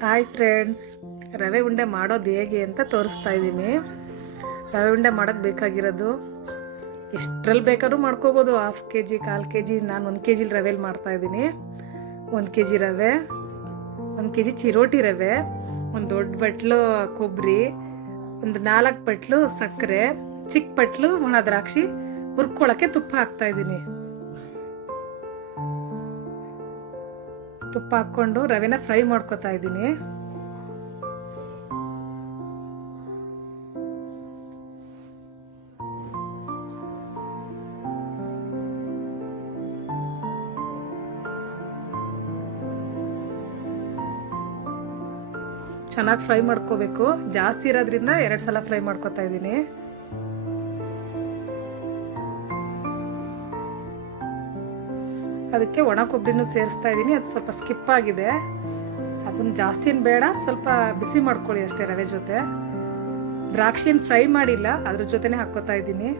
Hi friends, ರವೆ ಉಂಡೆ ಮಾಡೋದು ಹೇಗೆ ಅಂತ ತೋರಿಸ್ತಾ ಇದ್ದೀನಿ. ರವೆ ಉಂಡೆ ಮಾಡೋಕ್ಕೆ ಬೇಕಾಗಿರೋದು ಎಷ್ಟರಲ್ಲಿ ಬೇಕಾದ್ರೂ ಮಾಡ್ಕೋಬೋದು. 1/2 kg, 1/4 kg. ನಾನು 1 kg ರವೆಲಿ ಮಾಡ್ತಾಯಿದ್ದೀನಿ. 1 kg ರವೆ, 1 kg ಚಿರೋಟಿ ರವೆ, ಒಂದು ದೊಡ್ಡ ಬಟ್ಲು ಕೊಬ್ಬರಿ, ಒಂದು 4 ಬಟ್ಲು ಸಕ್ಕರೆ, ಚಿಕ್ಕ ಬಟ್ಲು ಒಣ ದ್ರಾಕ್ಷಿ, ಹುರ್ಕೊಳ್ಳೋಕ್ಕೆ ತುಪ್ಪ ಹಾಕ್ತಾಯಿದ್ದೀನಿ. ತುಪ್ಪ ಹಾಕ್ಕೊಂಡು ರವೆನ ಫ್ರೈ ಮಾಡ್ಕೊತಾ ಇದ್ದೀನಿ. ಚೆನ್ನಾಗಿ ಫ್ರೈ ಮಾಡ್ಕೋಬೇಕು. ಜಾಸ್ತಿ ಇರೋದ್ರಿಂದ 2 ಸಲ ಫ್ರೈ ಮಾಡ್ಕೊತಾ ಇದ್ದೀನಿ. ಅದಕ್ಕೆ ಒಣ ಕೊಬ್ಬರಿನೂ ಸೇರಿಸ್ತಾ ಇದ್ದೀನಿ. ಅದು ಸ್ವಲ್ಪ ಸ್ಕಿಪ್ ಆಗಿದೆ, ಅದನ್ನು ಜಾಸ್ತಿ ಏನು ಬೇಡ, ಸ್ವಲ್ಪ ಬಿಸಿ ಮಾಡ್ಕೊಳ್ಳಿ ಅಷ್ಟೇ. ರವೆ ಜೊತೆ ದ್ರಾಕ್ಷಿಯನ್ನು ಫ್ರೈ ಮಾಡಿಲ್ಲ, ಅದ್ರ ಜೊತೆನೇ ಹಾಕ್ಕೋತಾ ಇದ್ದೀನಿ.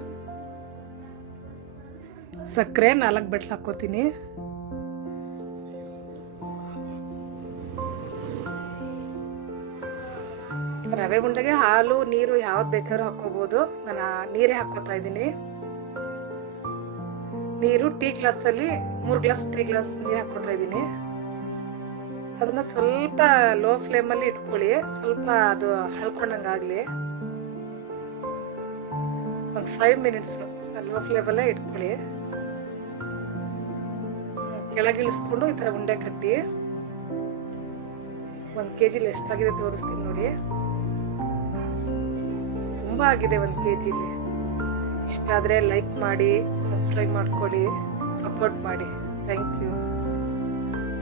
ಸಕ್ಕರೆ 4 ಬಟ್ಲು ಹಾಕ್ಕೋತೀನಿ. ರವೆ ಉಂಡೆಗೆ ಹಾಲು ನೀರು ಯಾವ್ದು ಬೇಕಾದ್ರೂ ಹಾಕ್ಕೋಬೋದು. ನಾನು ನೀರೇ ಹಾಕ್ಕೋತಾ ಇದ್ದೀನಿ. ನೀರು ಟೀ ಗ್ಲಾಸಲ್ಲಿ 3 ಗ್ಲಾಸ್ ಟೀ ಗ್ಲಾಸ್ ನೀರು ಹಾಕ್ಕೋತಾ ಇದ್ದೀನಿ. ಅದನ್ನ ಸ್ವಲ್ಪ ಲೋ ಫ್ಲೇಮಲ್ಲಿ ಇಟ್ಕೊಳ್ಳಿ. ಸ್ವಲ್ಪ ಅದು ಹಳ್ಕೊಂಡಂಗಾಗಲಿ. ಒಂದು 5 ಮಿನಿಟ್ಸ್ ಲೋ ಫ್ಲೇಮಲ್ಲೇ ಇಟ್ಕೊಳ್ಳಿ. ಕೆಳಗಿಳಿಸ್ಕೊಂಡು ಈ ಥರ ಉಂಡೆ ಕಟ್ಟಿ 1 kg ಎಷ್ಟಾಗಿದೆ ತೋರಿಸ್ತೀನಿ ನೋಡಿ. ತುಂಬ ಆಗಿದೆ 1 kg. ಇಷ್ಟ ಆದರೆ ಲೈಕ್ ಮಾಡಿ, ಸಬ್ಸ್ಕ್ರೈಬ್ ಮಾಡ್ಕೊಳ್ಳಿ, ಸಪೋರ್ಟ್ ಮಾಡಿ. Thank you.